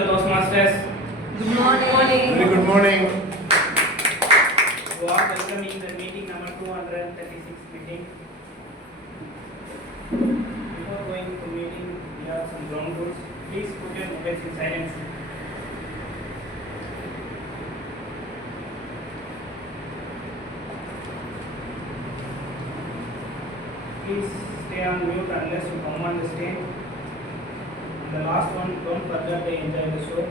Toastmasters. Good morning. Very good morning. You are welcome in the meeting number 236 meeting. Before going to meeting, we have some ground rules. Please put your mobiles in silence. Please stay on mute unless you come on the stage. And the last one, don't forget to enjoy the show.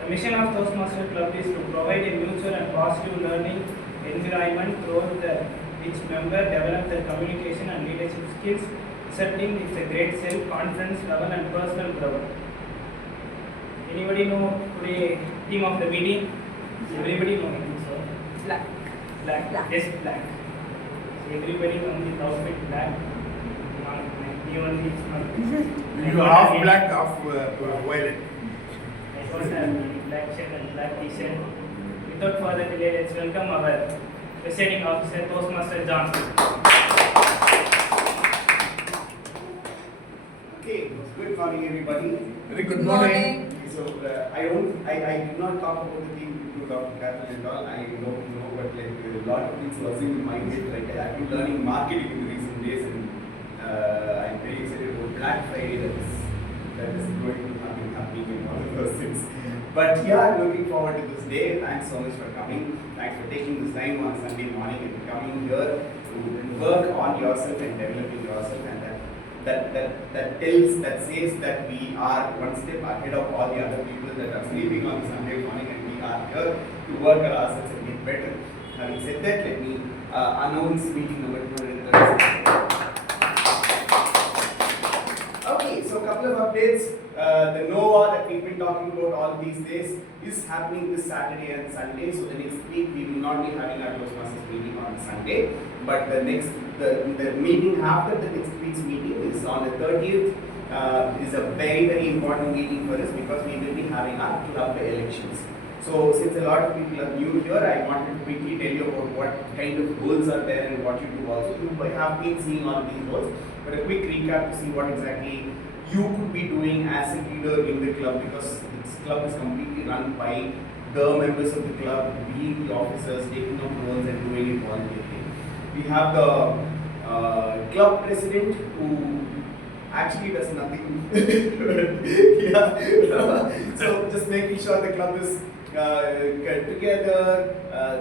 The mission of Toastmaster Club is to provide a mutual and positive learning environment through which members develop their communication and leadership skills, resulting in a great self-confidence level and personal growth. Anybody know today theme of the meeting? Everybody know it, so Black. black. Black. Yes, black. Everybody on the outfit black. Not me only. It's not. You half black, half violet. I don't have black shirt and black t-shirt. Without further delay, let's welcome our presiding officer, Toastmaster John. Okay, good morning everybody. Very good morning. So I did not talk about the thing to Dr. Catherine and all. I don't know, but like a lot of things was in my head. Like I've been learning marketing in the recent days, and I'm very excited about Black Friday that is going to be happening and all of those things. But yeah, I'm looking forward to this day. Thanks so much for coming. Thanks for taking this time on Sunday morning and coming here to work on yourself and developing yourself, and that says that we are one step ahead of all the other people that are sleeping on Sunday morning, and we are here to work on ourselves and get better. Having said that, let me announce meeting number 236. Okay, so a couple of updates. The NOAA that we've been talking about all these days is happening this Saturday and Sunday. So the next week we will not be having our Toastmasters meeting on Sunday, but the meeting after the next week's meeting is on the 30th. It is a very important meeting for us because we will be having our club elections. So since a lot of people are new here, I wanted to quickly tell you about what kind of goals are there and what you do also. You might have been seeing all these goals, but a quick recap to see what exactly you could be doing as a leader in the club, because this club is completely run by the members of the club, being the officers, taking up roles and doing it voluntarily. We have the club president who actually does nothing. Yeah. So just making sure the club is together,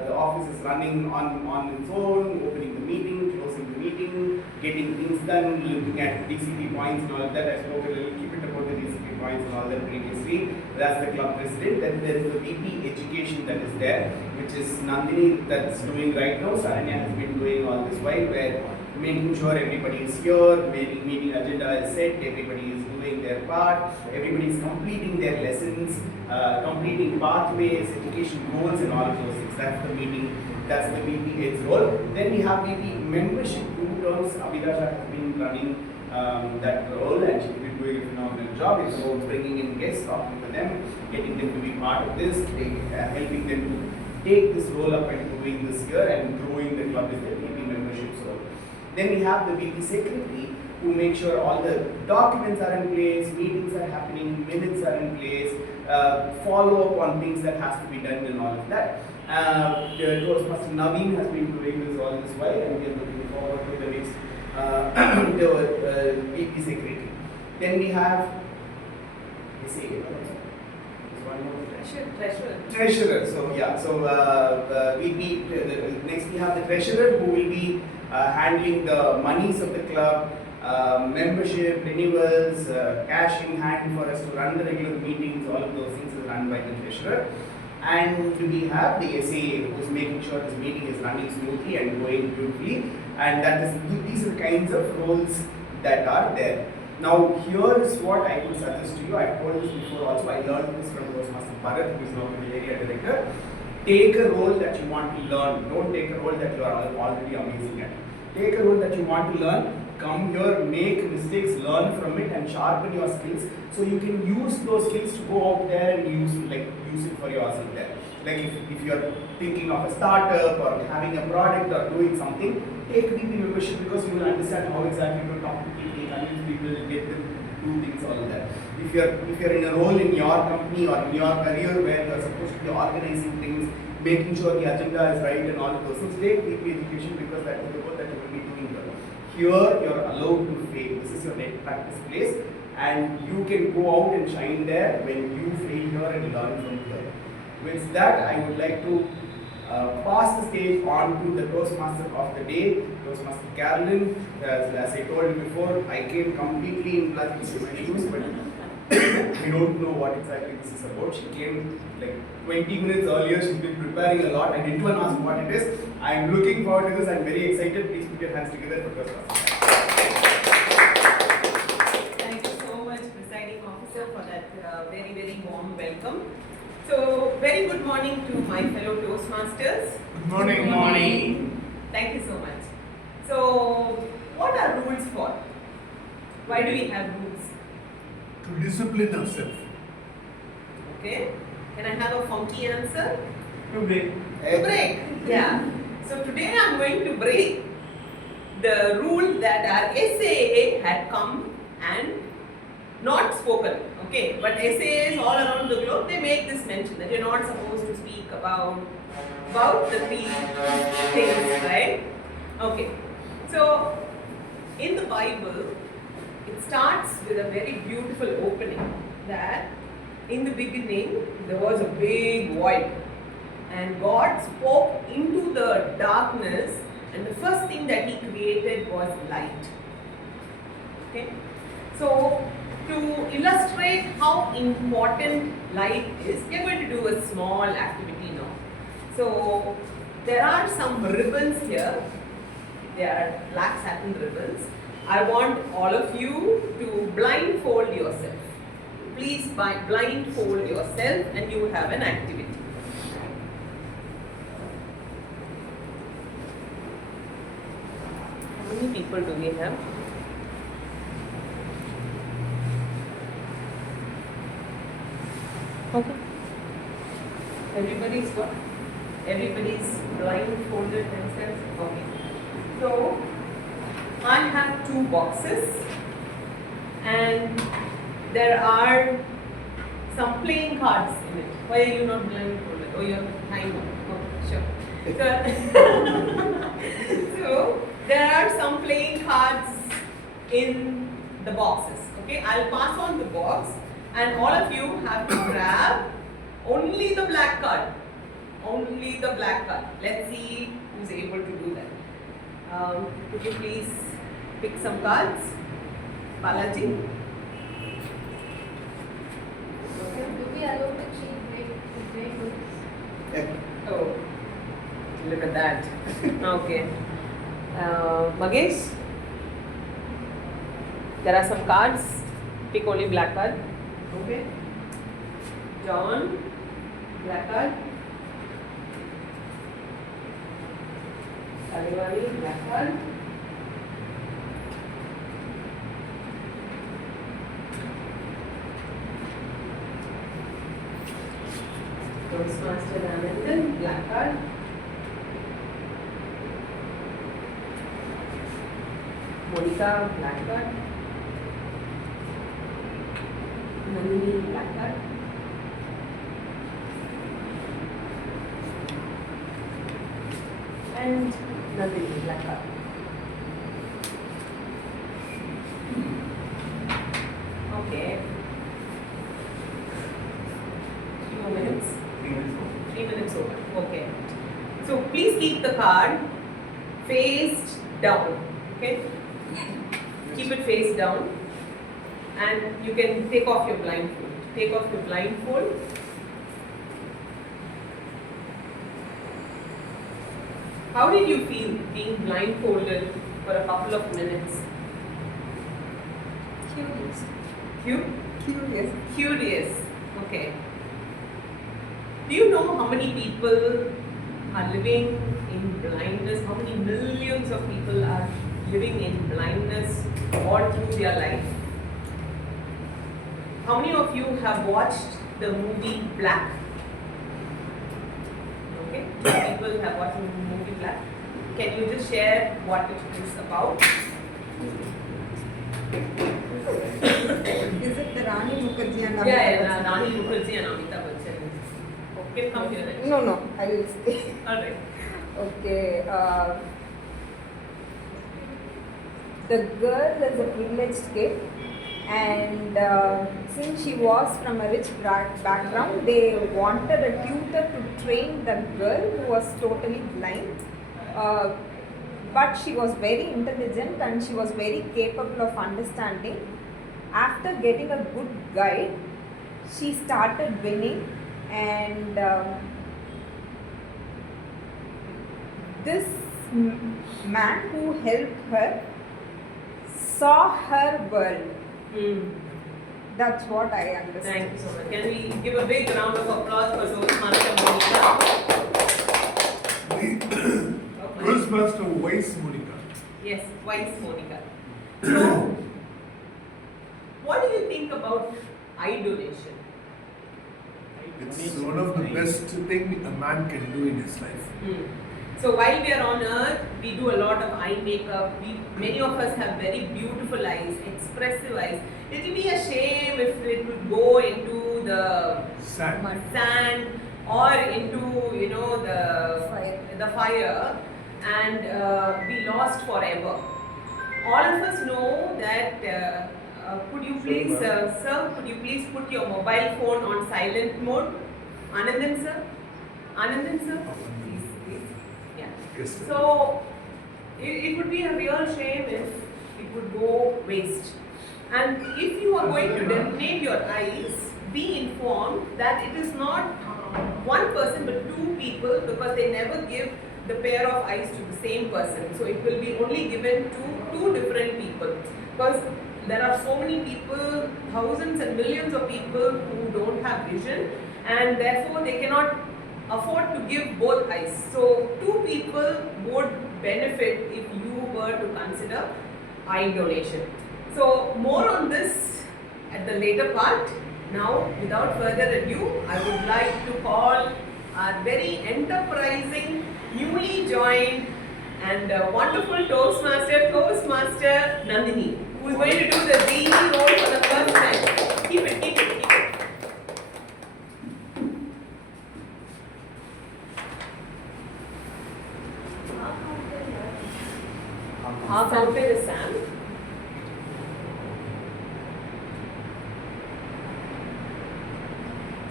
the office is running on its own, opening the meeting, closing the meeting, getting things done, looking at DCP points and all of that. I spoke a little bit about the DCP points and all that previously. That's the club president. Then there is the VP education that is there, which is Nandhini that's doing right now. Saranya has been doing all this while, where making sure everybody is here, meeting agenda is set, everybody is doing their part, everybody is completing their lessons, completing pathways, education goals and all of those things. That's the meeting, that's the VP head's role. Then we have VP membership. 2 terms, Abhidasha has been running that role, and she's been doing a phenomenal job. It's about bringing in guests, talking to them, getting them to be part of this, helping them to take this role up and doing this here and growing the club is the VP membership role. Then we have the VP secretary who make sure all the documents are in place, meetings are happening, minutes are in place, follow up on things that has to be done and all of that. Toastmaster Naveen has been doing this all this while, and we are looking forward to the next the VP secretary. Then we have treasurer. So yeah, so next we have the treasurer who will be handling the monies of the club, membership, renewals, cash in hand for us to run the regular meetings. All of those things is run by the treasurer. And we have the SAA who is making sure this meeting is running smoothly and going beautifully. And these are the kinds of roles that are there. Now here is what I would suggest to you. I told this before also. I learned this from Toastmaster Bharat, who is now the area director. Take a role that you want to learn. Don't take a role that you are already amazing at. Take a role that you want to learn. Come here, make mistakes, learn from it, and sharpen your skills, so you can use those skills to go out there and use it for yourself there. Like if you are thinking of a startup or having a product or doing something, take VP membership, because you will understand how exactly to talk to people, convince people, get them to do things, all of that. if you're in a role in your company or in your career where you're supposed to be organizing things, making sure the agenda is right and all those things, take PP education because that is the work that you will be doing well. Here you're allowed to fail. This is your net practice place, and you can go out and shine there when you fail here and learn from here. With that, I would like to pass the stage on to the Toastmaster of the day, Toastmaster Carolyn. As I told you before, I came completely in black with my shoes, but I don't know what exactly this is about. She came like 20 minutes earlier. She's been preparing a lot. I didn't even ask what it is. I'm looking forward to this. I'm very excited. Please put your hands together for Toastmaster. Thank you so much, Presiding Officer, for that very, very warm welcome. So, very good morning to my fellow Toastmasters. Good morning. Good morning. Thank you so much. So, what are rules for? Why do we have rules? To discipline ourselves. Okay. Can I have a funky answer? Today. To break. Yeah. So today I'm going to break the rule that our SAA had come and not spoken. Okay. But SAAs all around the globe, they make this mention that you're not supposed to speak about the three things, right? Okay. So in the Bible, it starts with a very beautiful opening that in the beginning there was a big void and God spoke into the darkness, and the first thing that He created was light. Okay, so to illustrate how important light is, we are going to do a small activity now. So there are some ribbons here. They are black satin ribbons. I want all of you to blindfold yourself. Please blindfold yourself and you have an activity. How many people do we have? Okay. Everybody's what? Everybody's blindfolded themselves? Okay. So, I have two boxes and there are some playing cards in it. Why are you not blindfolded? Oh, you're tying one. Okay, sure. So there are some playing cards in the boxes. Okay, I'll pass on the box and all of you have to grab only the black card. Only the black card. Let's see who's able to do that. Could you please pick some cards? Balaji? Do we allow the cheap break? Oh, look at that. Okay. Magesh? There are some cards. Pick only black card. Okay. John? Black card. Kalaivani? Black card. Toastmaster Anandan, black card. Monica, black card. Nandhini, black card. And Nandhini, black card. Okay. 3 more minutes. 3 minutes over. Okay. So please keep the card faced down. Okay. Keep it face down. And you can take off your blindfold. Take off your blindfold. How did you feel being blindfolded for a couple of minutes? Curious. Curious. Curious. Okay. Do you know how many people are living in blindness? How many millions of people are living in blindness all through their life? How many of you have watched the movie Black? Okay, people have watched the movie Black. Can you just share what it is about? Is it the Rani Mukherjee and Yeah, Rani Mukherjee and Amitabh Bachchan. Okay, come here. Next. No, I will stay. Alright. Okay. The girl is a privileged kid, and since she was from a rich background, they wanted a tutor to train the girl who was totally blind. But she was very intelligent and she was very capable of understanding. After getting a good guide, she started winning, and this man who helped her saw her world. That's what I understand. Thank you so much. Can we give a big round of applause for Toastmaster Monica? Toastmaster Vice Monica. Yes, Vice Monica. So, what do you think about eye donation? It's one of the best thing a man can do in his life. So while we are on earth, we do a lot of eye makeup. Many of us have very beautiful eyes, expressive eyes. It will be a shame if it would go into the sand or into the fire and be lost forever. All of us know that. Could you please, sir, could you please put your mobile phone on silent mode? Anandan sir? Please. Yeah. Yes, sir. So, it would be a real shame if it would go waste. And if you are going to donate your eyes, be informed that it is not one person but two people, because they never give the pair of eyes to the same person. So, it will be only given to two different people. Because there are so many people, thousands and millions of people who don't have vision, and therefore they cannot afford to give both eyes. So two people would benefit if you were to consider eye donation. So more on this at the later part. Now, without further ado, I would like to call our very enterprising, newly joined and wonderful Toastmaster Nandhini, who is going to do the Genie role for the first time. Keep it. Half counted is Sam.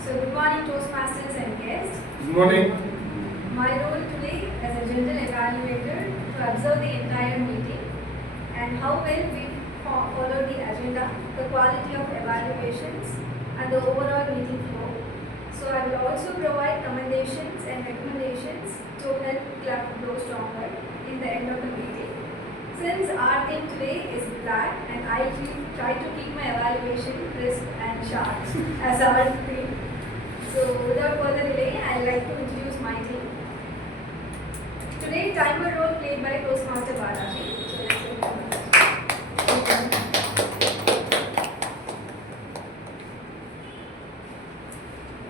So good morning Toastmasters and guests. Good morning. My role today as a general evaluator to observe the entire meeting and how well we follow the agenda, the quality of evaluations and the overall meeting flow. So I will also provide commendations and recommendations to help club grow stronger in the end of the meeting. Since our theme today is black and I try to keep my evaluation crisp and sharp as our theme. So without further delay, I'd like to introduce my team. Today, timer role played by Toastmaster Balaji. So let's welcome.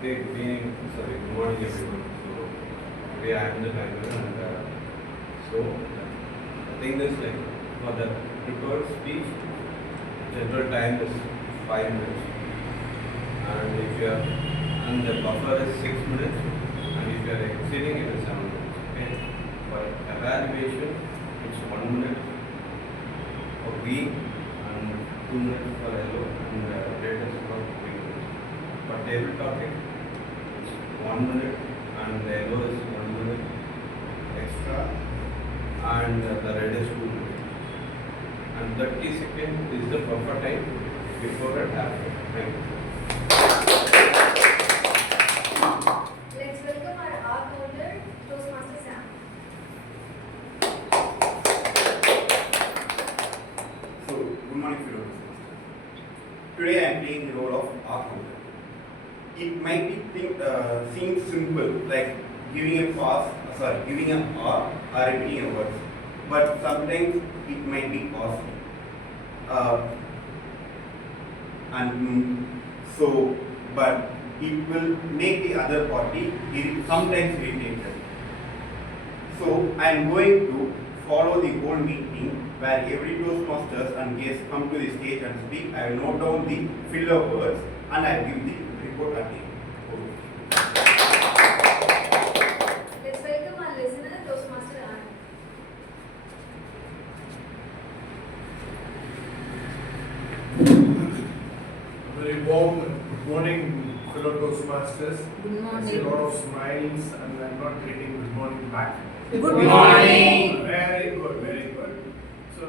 Good morning everyone. So today I am the timer, and so the thing is, like, for the prepared speech, general time is 5 minutes, and if you are, and the buffer is 6 minutes, and if you are exceeding it is 7 minutes. Okay. For evaluation, it's 1 minute for green and 2 minutes for yellow, and red is for 3 minutes. For table topic, it's 1 minute, and the yellow is 1 minute extra, and the red is 2 minutes. And 30 seconds is the buffer time before and after. Thank you. Let's welcome our art holder, Toastmaster Sam. So, good morning, fellow Toastmasters. Today I am playing the role of art holder. It might be seem simple, like giving a giving an R or repeating a word, but sometimes it might be costly. But it will make the other party sometimes irritated. So I am going to follow the whole meeting where every Toastmasters and guests come to the stage and speak. I will note down the filler words and I will give the report again. Let's welcome our listener, Toastmaster Anand. Very warm good morning, fellow Toastmasters. Good I see a morning. lot of smiles and I'm not getting good morning back. Good morning. Very good, very good. So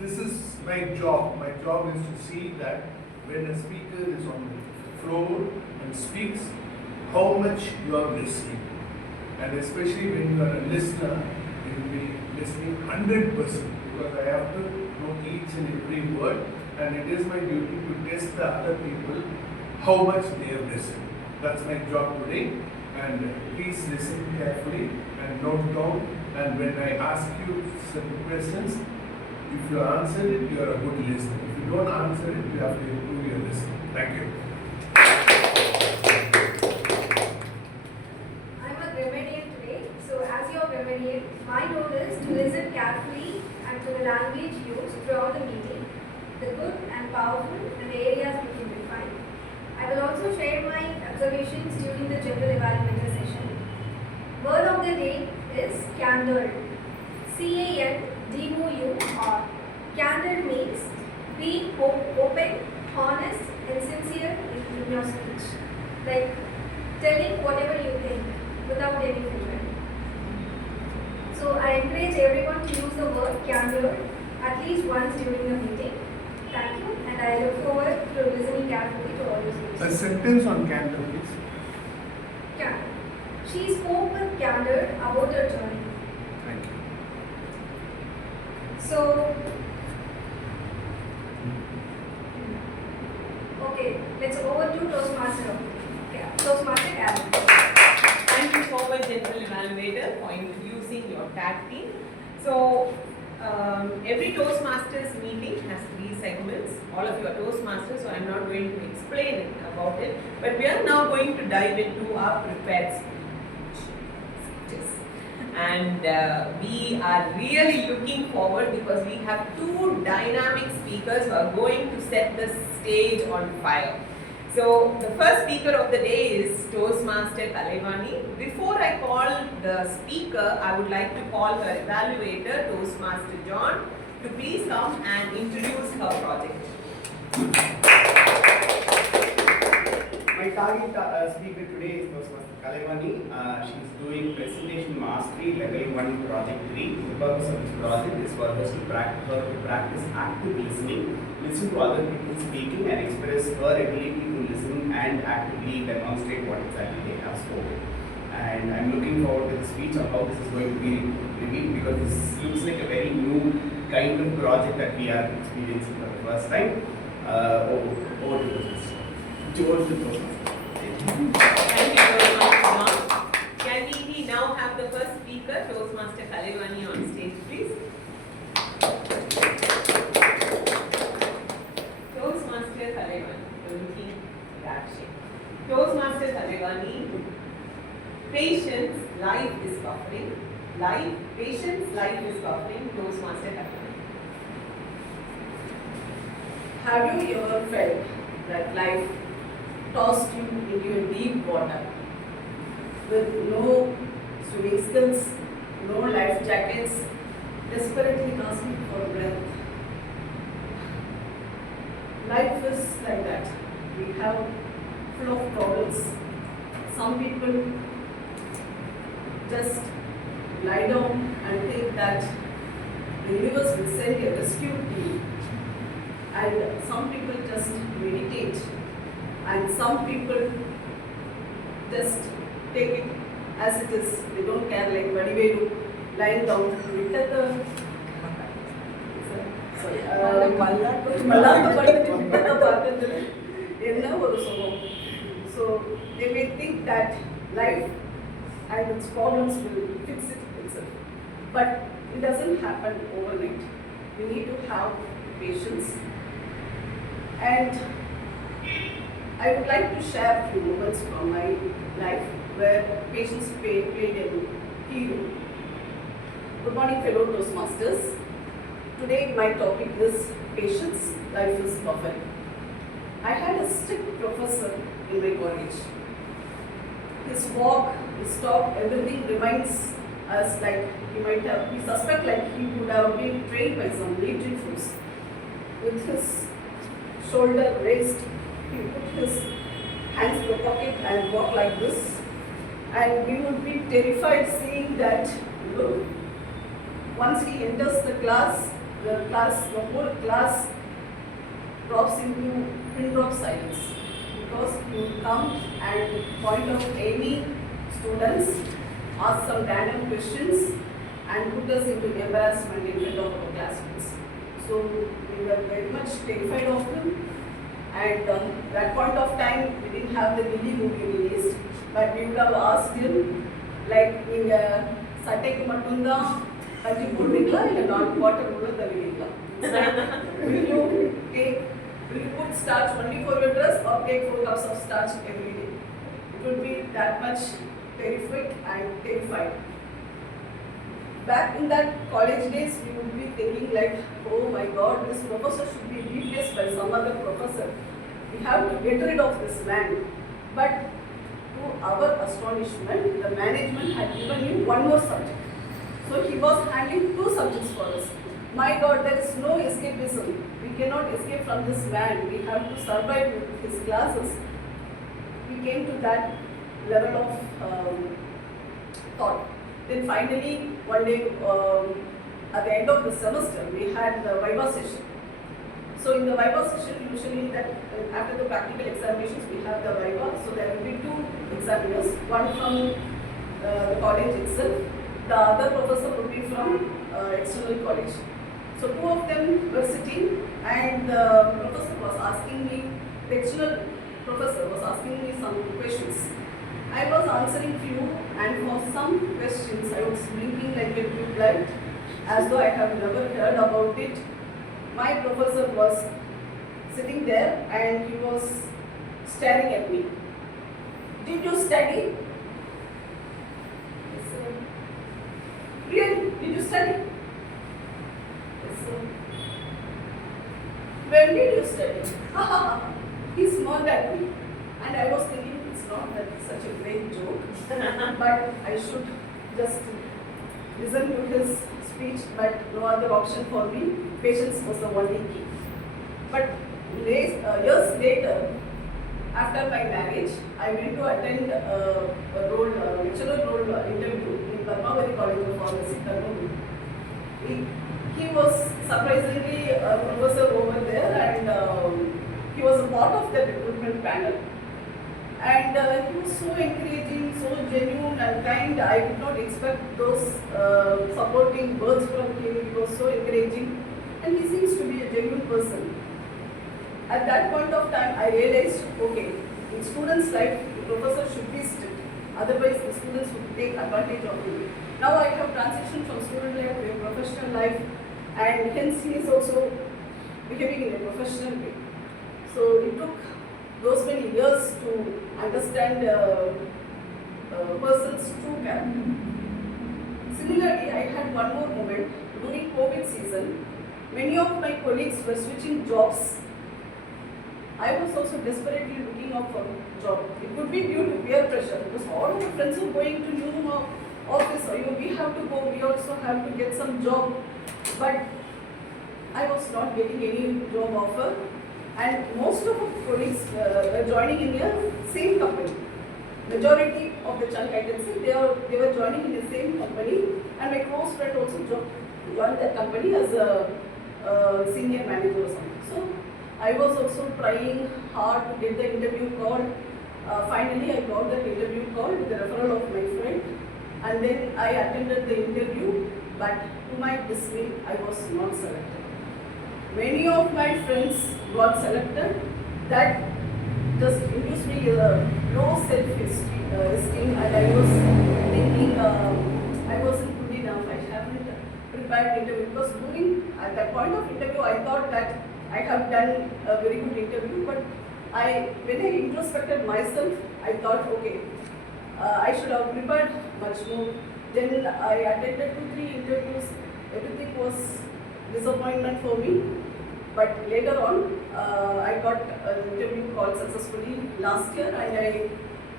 this is my job. My job is to see that when a speaker is on the floor and speaks, how much you are listening. And especially when you are a listener, you will be listening 100% because I have to know each and every word, and it is my duty to test the other people how much they have listened. That's my job today, and please listen carefully and note down, and when I ask you certain questions, if you answer it, you are a good listener. If you don't answer it, you have to improve your listening. Thank you. I'm a grammarian today, so as your grammarian, my role is to listen carefully and to the language used throughout the meeting, the good and powerful and the areas we can define. I will also share my observations during the general evaluator session. Word of the day is candor. C-A-N-D-O-U-R. Candor means be open, honest and sincere in your speech. Like telling whatever you think without any filter. So I encourage everyone to use the word candor at least once during the meeting. Thank you, and I look forward to listening carefully to all your A speeches. sentence on candor, please. Candor. She spoke with candor about her journey. Thank you. So, okay, let's over to Toastmaster. Okay, Toastmaster Karen. Thank you so much, General Evaluator, for introducing your tag team. So, every Toastmasters meeting has 3 segments. All of you are Toastmasters, so I am not going to explain about it. But we are now going to dive into our prepared speeches. And we are really looking forward because we have 2 dynamic speakers who are going to set the stage on fire. So the first speaker of the day is Toastmaster Kalaivani. Before I call the speaker, I would like to call her evaluator, Toastmaster John, to please come and introduce her project. My target speaker today is Toastmaster Kalaivani. She is doing presentation mastery level 1 project 3. The purpose of this project is for us to practice active listening, listen to other people speaking and express her ability to listen and actively demonstrate what exactly they have spoken. And I'm looking forward to the speech on how this is going to be revealed because this looks like a very new kind of project that we are experiencing for the first time. Over to the George. Thank you, Toastmaster John. Can we now have the first speaker, Toastmaster Kalaivani, on stage, please? Toastmaster Kalaivani, looking that shape. Toastmaster Kalaivani, patience, life is buffering. Patience, life is buffering. Toastmaster Kalaivani. Have you ever felt that life tossed you into a deep water with no swimming skills, no life jackets, desperately asking for breath? Life is like that. We have full of problems. Some people just lie down and think that the universe will send a rescue team. And some people just meditate. And some people just take it as it is. They don't care, like Vadivedu lying down look at the so they may think that life and its problems will fix it itself. But it doesn't happen overnight. We need to have patience. And I would like to share a few moments from my life where patience played a key role. Good morning, fellow Toastmasters. Today my topic is patience, life is perfect. I had a strict professor in my college. His walk, his talk, everything reminds us like we suspect like he would have been trained by some military force. With his shoulder raised, he put his hands in the pocket and walk like this. And we would be terrified seeing that, once he enters the whole class drops into pin drop silence, because he would come and point out any students, ask some random questions and put us into embarrassment in front of our classmates. So we were very much terrified of him, and that point of time we didn't have the Hindi movie released, but we would have asked him like in Satek Matunda Kaji Pudingla in a non-water Tavigla. Will you put starch only for your dress or take 4 cups of starch every day? It would be that much terrific and terrified. Back in that college days, we would be thinking like, oh my God, this professor should be replaced by some other professor. We have to get rid of this man. But to our astonishment, the management had given him one more subject. So he was handling 2 subjects for us. My God, there is no escapism. We cannot escape from this man. We have to survive with his classes. We came to that level of thought. Then finally, one day, at the end of the semester, we had the Viva session. So in the Viva session, usually after the practical examinations, we have the Viva. So there will be 2 examiners, one from the college itself, the other professor would be from external college. So 2 of them were sitting, and the professor was asking me, the external professor was asking me some questions. I was answering few, and for some questions I was blinking like a tube light, as though I have never heard about it. My professor was sitting there and he was staring at me. Did you study? Yes, sir. Really? Did you study? Yes, sir. When did you study? He smiled at me, and I was thinking it's not that such a great joke, but I should just listen to his speech, but no other option for me. Patience was the only key. But years later, after my marriage, I went to attend a lecturer role interview in Padmavati College of Pharmacy, Karnool. He was surprisingly a professor over there, and he was a part of the recruitment panel. And he was so encouraging, so genuine and kind. I did not expect those supporting words from him. He was so encouraging, and he seems to be a genuine person. At that point of time, I realized, okay, in students' life, the professor should be strict. Otherwise, the students would take advantage of him. Now I have transitioned from student life to a professional life, and hence he is also behaving in a professional way. So it took those many years to understand a person's true character. Similarly, I had one more moment during COVID season. Many of my colleagues were switching jobs. I was also desperately looking out for a job. It could be due to peer pressure, because all my friends were going to new office, or we have to go, we also have to get some job. But I was not getting any job offer. And most of our colleagues were joining in the same company. Majority of the chunk, I can say, they were joining in the same company. And my close friend also joined that company as a senior manager or something. So I was also trying hard to get the interview call. Finally, I got that interview call with the referral of my friend. And then I attended the interview, but to my dismay, I was not selected. Many of my friends got selected. That just induced me a low self-esteem, and I was thinking I wasn't good enough. I haven't prepared interview, because at that point of interview, I thought that I have done a very good interview. But when I introspected myself, I thought, okay, I should have prepared much more. Then I attended 2-3 interviews. Everything was disappointment for me. But later on, I got an interview called successfully last year, and I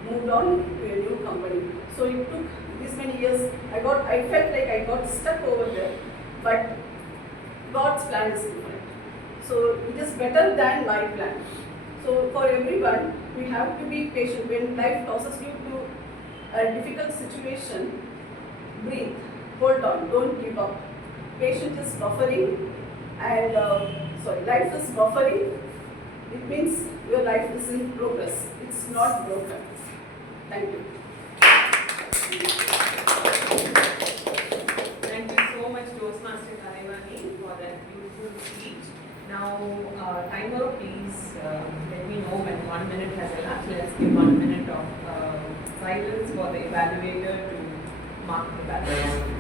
moved on to a new company. So it took this many years. I felt like I got stuck over there, but God's plan is different. So it is better than my plan. So for everyone, we have to be patient. When life tosses you to a difficult situation, breathe, hold on, don't give up. Patience is buffering, and life is buffering. It means your life is in progress. It's not broken. Thank you. Thank you so much, Toastmaster Kalaivani, for that beautiful speech. Now, timer, please let me know when 1 minute has elapsed. Let's give 1 minute of silence for the evaluator to mark the balance.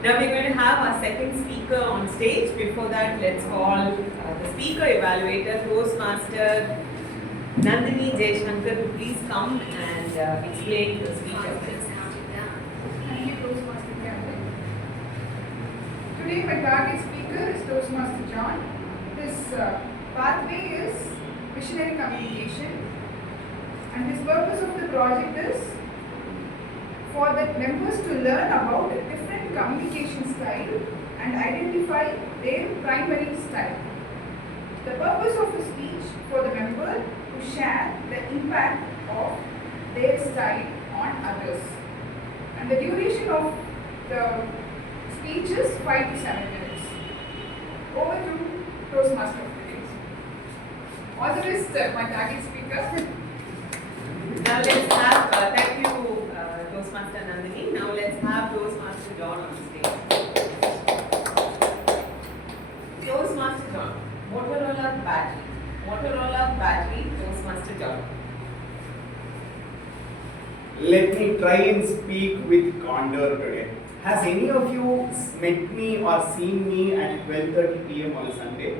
Now we're going to have our second speaker on stage. Before that, let's call the speaker evaluator, Toastmaster Nandhini to please come and explain the speech of this. Thank you, Toastmaster Captain. Today my target speaker is Toastmaster John. His pathway is missionary communication, and his purpose of the project is for the members to learn about different communication style and identify their primary style. The purpose of the speech for the member to share the impact of their style on others. And the duration of the speech is 5 to 7 minutes. Over to Toastmaster of the day. All the best, my target speaker. Now let's have, thank you Toastmaster Nandhini. Now let's have Toastmaster John on stage. Toastmaster John, Motorola battery, Toastmaster John. Let me try and speak with candor today. Has any of you met me or seen me at 12:30 p.m. on a Sunday?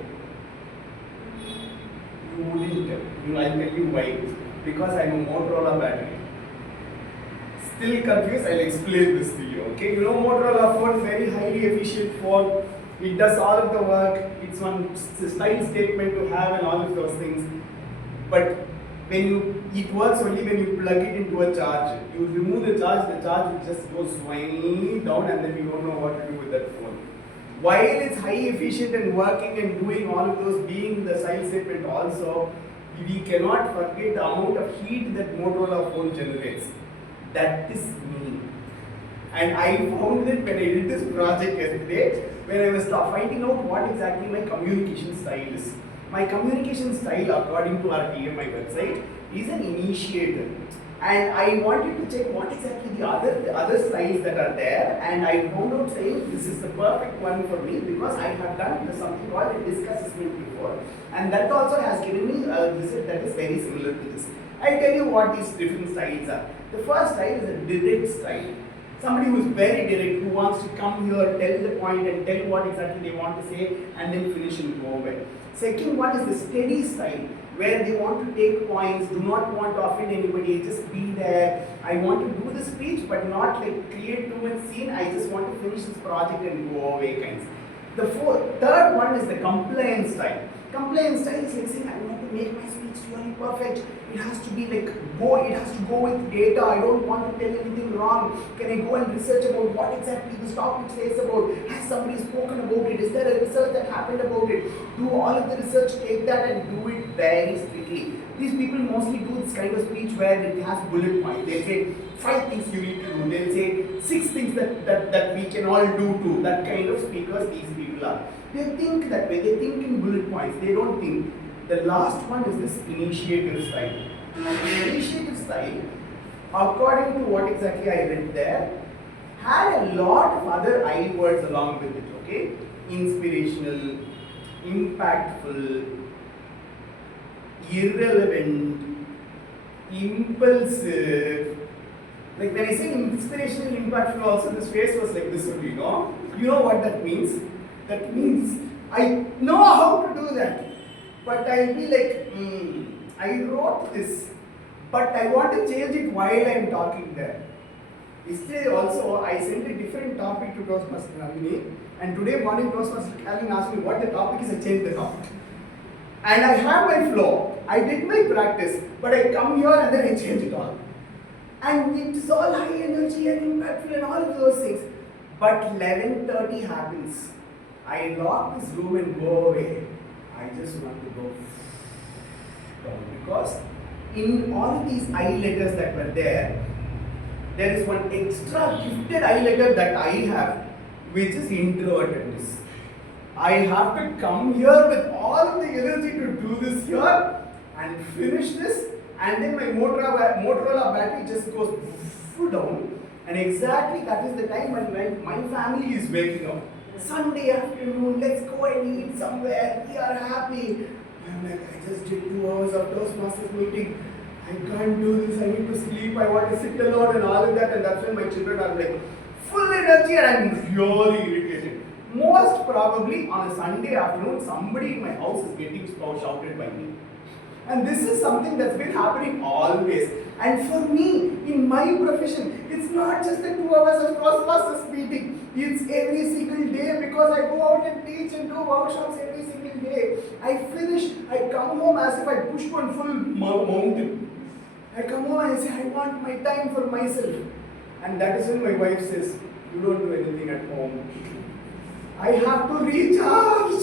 You wouldn't. I'll tell you why. Because I'm a Motorola battery. Still confused? I'll explain this to you. Okay, you know Motorola phone, very highly efficient phone. It does all of the work. It's one style statement to have and all of those things. But it works only when you plug it into a charge. You remove the charge will just go swinging down, and then you don't know what to do with that phone. While it's high efficient and working and doing all of those, being the style statement also, we cannot forget the amount of heat that Motorola phone generates. That is me. And I found it when I did this project yesterday, when I was finding out what exactly my communication style is. My communication style, according to our TMI website, is an initiator. And I wanted to check what exactly the other styles that are there, and I found out saying this is the perfect one for me because I have done something called a disc assessment before, and that also has given me a result that is very similar to this. I'll tell you what these different styles are. The first style is a direct style. Somebody who is very direct, who wants to come here, tell the point and tell what exactly they want to say and then finish and go away. Second one is the steady style, where they want to take points, do not want to offend anybody, just be there. I want to do the speech but not like create too much scene, I just want to finish this project and go away kinds. The third one is the compliance style. Compliance style is like saying, I want to make my speech really perfect. It has to be like it has to go with data. I don't want to tell anything wrong. Can I go and research about what exactly this topic says about? Has somebody spoken about it? Is there a research that happened about it? Do all of the research, take that and do it very strictly. These people mostly do this kind of speech where it has bullet points. They say 5 things you need to do. They'll say 6 things that we can all do too. That kind of speakers these people are. They think that way. They think in bullet points. They don't think. The last one is this initiative style. The initiative style, according to what exactly I read there, had a lot of other I words along with it. Okay, inspirational, impactful, irrelevant, impulsive. Like when I say inspirational, impactful, also this face was like this only, no? You know what that means? That means I know how to do that, but I'll be like, I wrote this, but I want to change it while I'm talking there. Yesterday also, I sent a different topic to Toastmaster Nandhini, and today morning Toastmaster Kalaivani asked me what the topic is. I changed the topic. And I have my flow. I did my practice, but I come here and then I change it all. And it's all high energy and impactful and all of those things. But 11:30 happens. I lock this room and go away. I just want to go down because in all of these I letters that were there is one extra gifted I letter that I have, which is introvertedness. I have to come here with all of the energy to do this here and finish this, and then my Motorola battery just goes down, and exactly that is the time when my family is waking up. Sunday afternoon, let's go and eat somewhere, we are happy. I'm like, I just did 2 hours of Toastmasters meeting. I can't do this, I need to sleep, I want to sit alone and all of that, and that's when my children are like full energy and I'm really irritated. Most probably on a Sunday afternoon, somebody in my house is getting shouted by me. And this is something that's been happening always. And for me, in my profession, it's not just the 2 hours of Toastmasters meeting. It's every single day because I go out and teach and do workshops every single day. I finish, I come home as if I pushed one full mountain. I come home and I say, I want my time for myself. And that is when my wife says, you don't do anything at home. I have to recharge.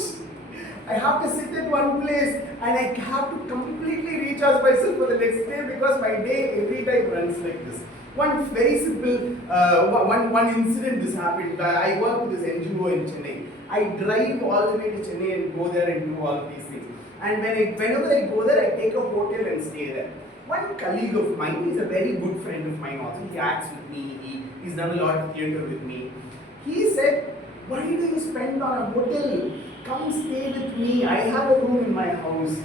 I have to sit in one place and I have to completely recharge myself for the next day because my day every time runs like this. One very simple, one incident this happened. I work with this NGO in Chennai. I drive all the way to Chennai and go there and do all of these things. And whenever I go there, I take a hotel and stay there. One colleague of mine, he's a very good friend of mine also. He acts with me, he's done a lot of theatre with me. He said, why do you spend on a hotel? Come stay with me, I have a room in my house.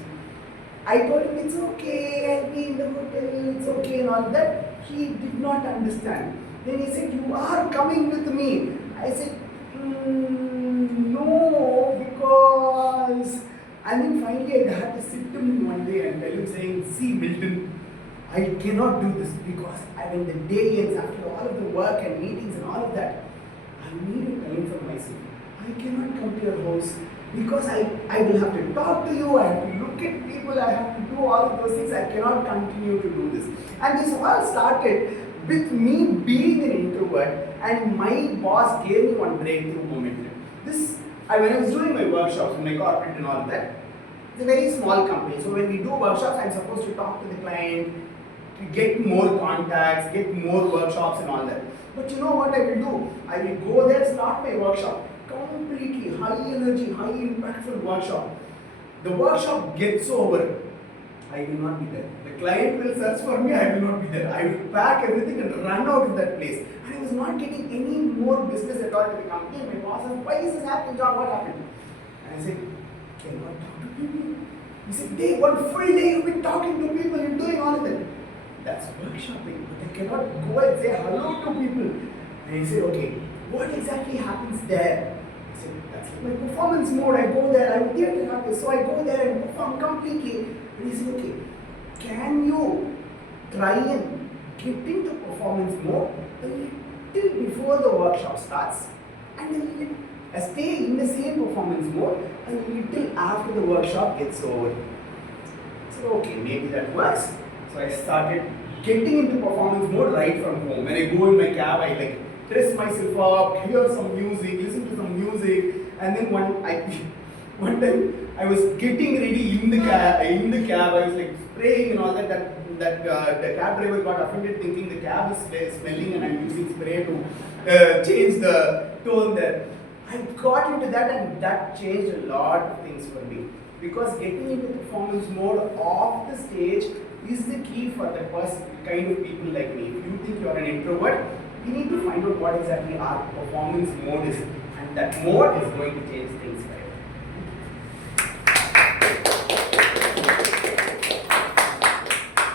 I told him, it's okay, I'll be in the hotel, it's okay and all that. He did not understand. Then he said, you are coming with me. I said, no, because... And then finally I had to sit him one day and tell him saying, see Milton, I cannot do this because when the day ends after all of the work and meetings and all of that, I need a time for myself. I cannot come to your house because I will have to talk to you, I have to look at people, I have to do all of those things. I cannot continue to do this. And this all started with me being an introvert, and my boss gave me one breakthrough moment. When I was doing my workshops in my corporate and all of that, it's a very small company. So when we do workshops, I'm supposed to talk to the client, to get more contacts, get more workshops and all that. But you know what I will do? I will go there, start my workshop. Completely high energy, high impactful workshop. The workshop gets over. I will not be there. The client will search for me, I will not be there. I will pack everything and run out of that place. And I was not getting any more business at all to the company. My boss asked, why is this happening, John? What happened? And I said, cannot talk to people. He said, day, 1 full day you've been talking to people, you're doing all of that. That's workshopping, but I cannot go and say hello to people. And he said, okay, what exactly happens there? I said, that's like my performance mode. I go there, I'm a theatre artist, so I go there and perform completely. And he said, okay, can you try and get into performance mode a little before the workshop starts and stay in the same performance mode a little after the workshop gets over? So, okay, maybe that works. So I started getting into performance mode right from home. When I go in my cab, I like dress myself up, hear some music, listen to some music, and then one time I was getting ready in the cab. I was like spraying and all that. The cab driver got offended, thinking the cab is smelling and I'm using spray to change the tone there. I got into that, and that changed a lot of things for me, because getting into performance mode off the stage is the key for the kind of people like me. If you think you're an introvert, you need to find out what exactly our performance mode is, and that mode is going to change things for you.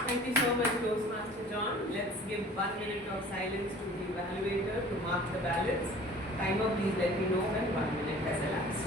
Thank you so much, Toastmaster John. Let's give 1 minute of silence to the evaluator to mark the ballots. Timer, please let me know when 1 minute has elapsed.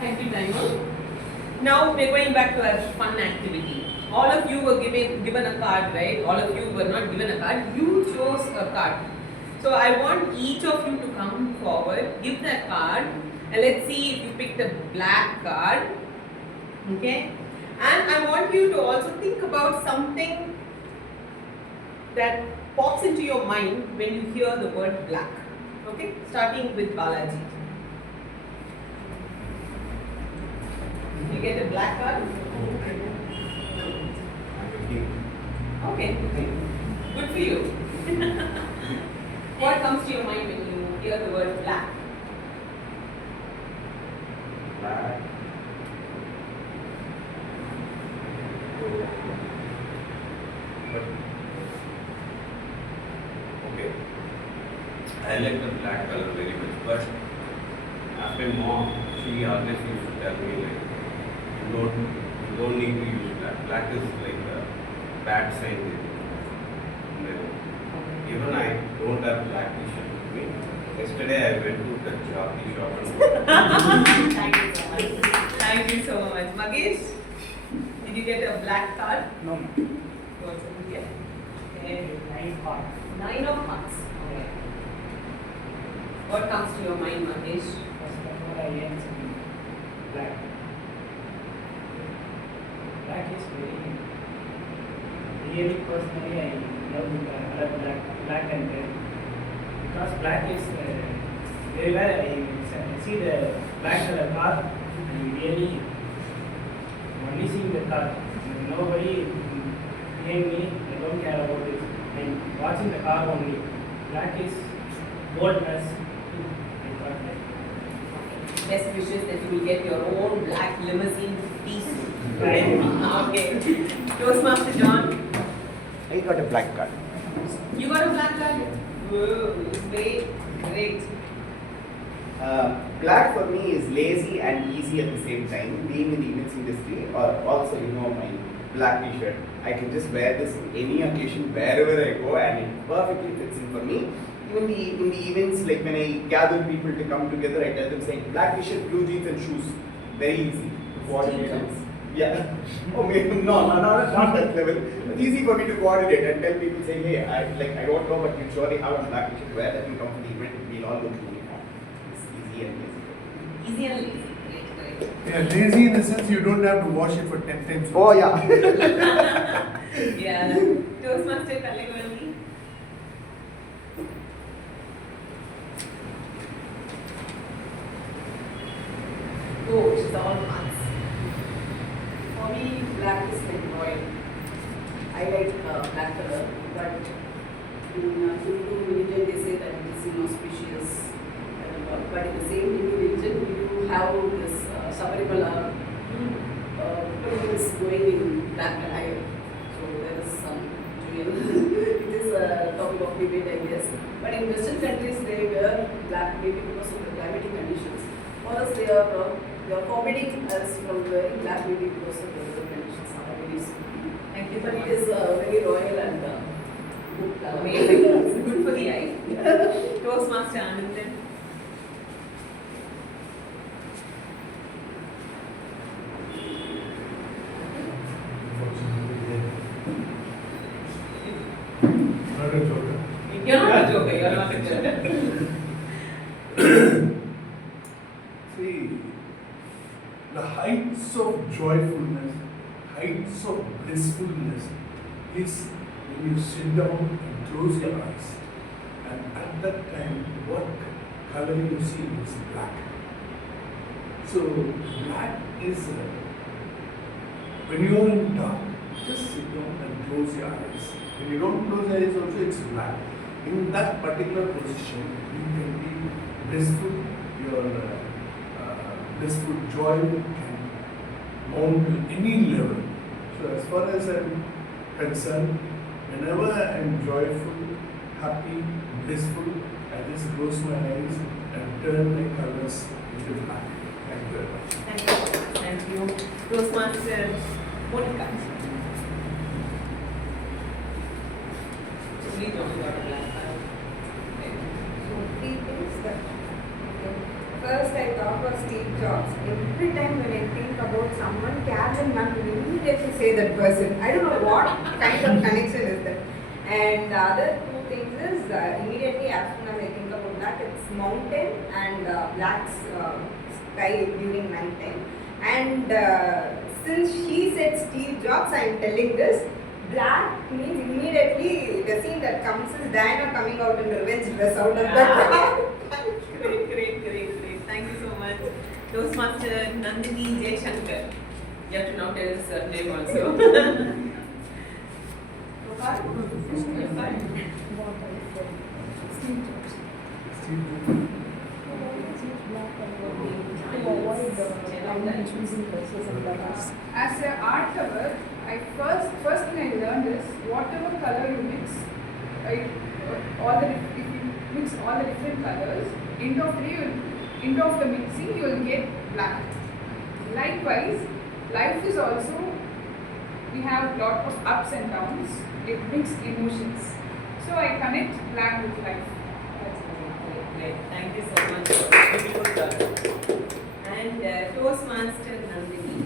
Thank you, Timer. Now we're going back to our fun activity. All of you were given a card, right? All of you were not given a card. You chose a card. So I want each of you to come forward, give that card, and let's see if you picked a black card. Okay? And I want you to also think about something that pops into your mind when you hear the word black. Okay? Starting with Balaji. You get a black card? Okay. Good for you. What comes to your mind when you hear the word black? Black. But okay, I like the black color very much. But after mom, she always used to tell me like, you don't need to use black. Black is like a bad sign. Even I don't have black t-shirt with me. Yesterday I went to the jockey shop and Thank you so much. Thank you so much. Magesh, did you get a black card? No. What did you get? Okay. 9 hearts. 9 of hearts. Okay. What comes to your mind, Magesh? First of all, I learned something. Black. Black is really personally I love the color black and red. Because black is very well, I see the black color car and really only seeing the car. Nobody behind me, I don't care about it. I'm watching the car only. Black is boldness. I thought that. Best wishes that you will get your own black limousine piece. Right. Okay. Toastmaster John, I got a black card. you got a black card? Whoa, great, great. Black for me is lazy and easy at the same time. Being in the events industry, or also my black t-shirt, I can just wear this in any occasion wherever I go, and it perfectly fits in for me. Even in the events, like when I gather people to come together, I tell them saying black t-shirt, blue jeans, and shoes. Very easy. Coordinate. Yeah. Oh, maybe not that level. It's easy for me to coordinate and tell people saying, hey, I don't know, but you surely have a black t-shirt. Wear that and come to the event. We'll all look uniform. It's easy and easy. Easy and lazy. Great. Yeah, lazy in the sense you don't have to wash it for 10 times. Oh yeah. Yeah. Toastmaster Kalaivani. Oh, it's all months. For me, black is like royal. I like black color, but in Hindu religion they say that it is inauspicious. But in the same Hindu religion, you have this Sabarimala pilgrims going in black attire. So there is some dual. It is a topic of debate, I guess. But in Western countries, they wear black maybe because of the climatic conditions. For us, they are forbidding us from wearing black maybe because of the weather conditions. I believe so. Thank you so But much. it is very royal and good. Amazing. Good for the eye. Toastmaster Anandan. Not a joker. You're not a joker. You're not a joker. See, the heights of joyfulness, heights of blissfulness is when you sit down and close your eyes, and at that time, what color you see is black. So, black is, when you are in dark, just sit down and close your eyes. When you don't close your eyes also, it's black. In that particular position, you can be blissful, your blissful joy can mount to any level. So as far as I'm concerned, whenever I'm joyful, happy, blissful, I just close my eyes and turn my colors into black. Thank you very much. Thank you so much. Thank you. Toastmaster Monica. So we don't got a black card. So 3 things that first I thought was Steve Jobs. Every time when I think about someone, Carolyn ma'am will immediately say that person. I don't know what kind of connection is that. And the other 2 things is immediately as soon as I think about that, it's mountain and black sky during night time. And since she said Steve Jobs, I am telling this. Black means immediately the scene that comes is Diana coming out in revenge dress out of that. Great. Thank you so much. Toastmaster Nandhini J. Shankar. You have to now tell his surname also. As an art lover, first thing I learned is whatever color you mix, if you mix all the different colors, end of the mixing you will get black. Likewise, life is also, we have lot of ups and downs, it mixed emotions. So I connect black with life. Great. Thank you so much. Beautiful girl. And Toastmaster Nandhini.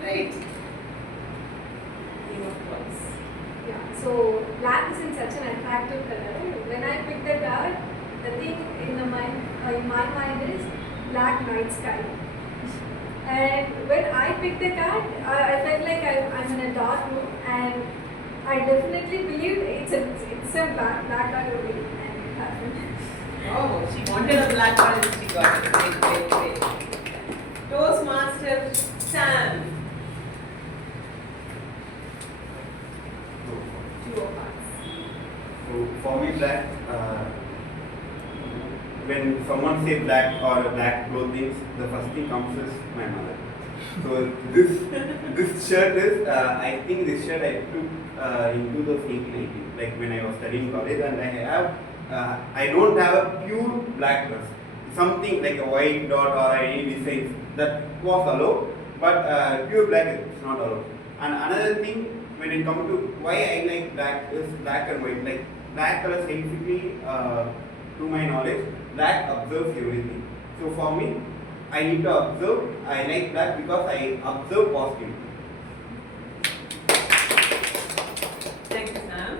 Right. Name of voice. Yeah, so black is in such an attractive color. When I picked the card, the thing in my mind is black night sky. And when I picked the card, I felt like I'm in a dark room, and I definitely believe it's a black card only, and it happened. Oh, she wanted a black card and she got it. Great. Toastmaster Sam. 2 of us. So for me, black. When someone say black or black clothing, the first thing comes is my mother. So this shirt is I think this shirt I took in 2018, like when I was studying college, and I don't have a pure black dress. Something like a white dot or any designs that was allowed, but pure black is not allowed. And another thing, when it comes to why I like black is black and white. Like black color scientifically, to my knowledge, black observes everything. So for me, I need to observe. I like black because I observe positively. Thank you, Sam.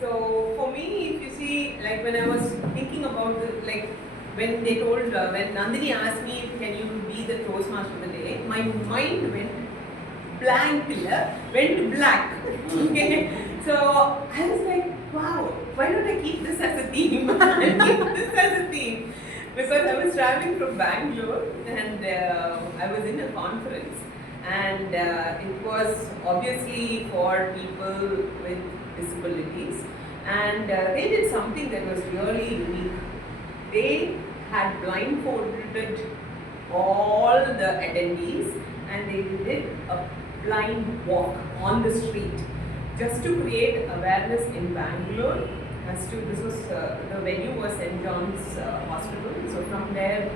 So for me, if you see, like when I was thinking about when they told, when Nandhini asked me, can you be the Toastmaster of the day, my mind went black. Okay, so I was like, wow, why don't I keep this as a theme? Because I was traveling from Bangalore and I was in a conference, and it was obviously for people with disabilities, and they did something that was really unique. They had blindfolded all the attendees and they did a blind walk on the street just to create awareness in Bangalore. This was the venue was St. John's Hospital. So from there,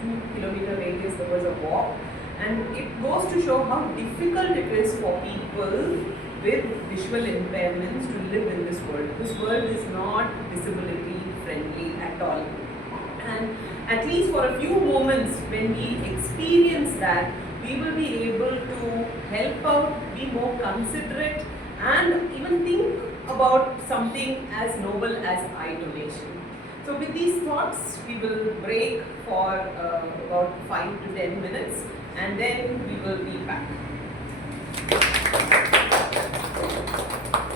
2-kilometer radius, there was a walk, and it goes to show how difficult it is for people with visual impairments to live in this world. This world is not disability friendly at all. And at least for a few moments, when we experience that, we will be able to help out, be more considerate, and even think about something as noble as eye donation. So with these thoughts, we will break for about 5 to 10 minutes, and then we will be back.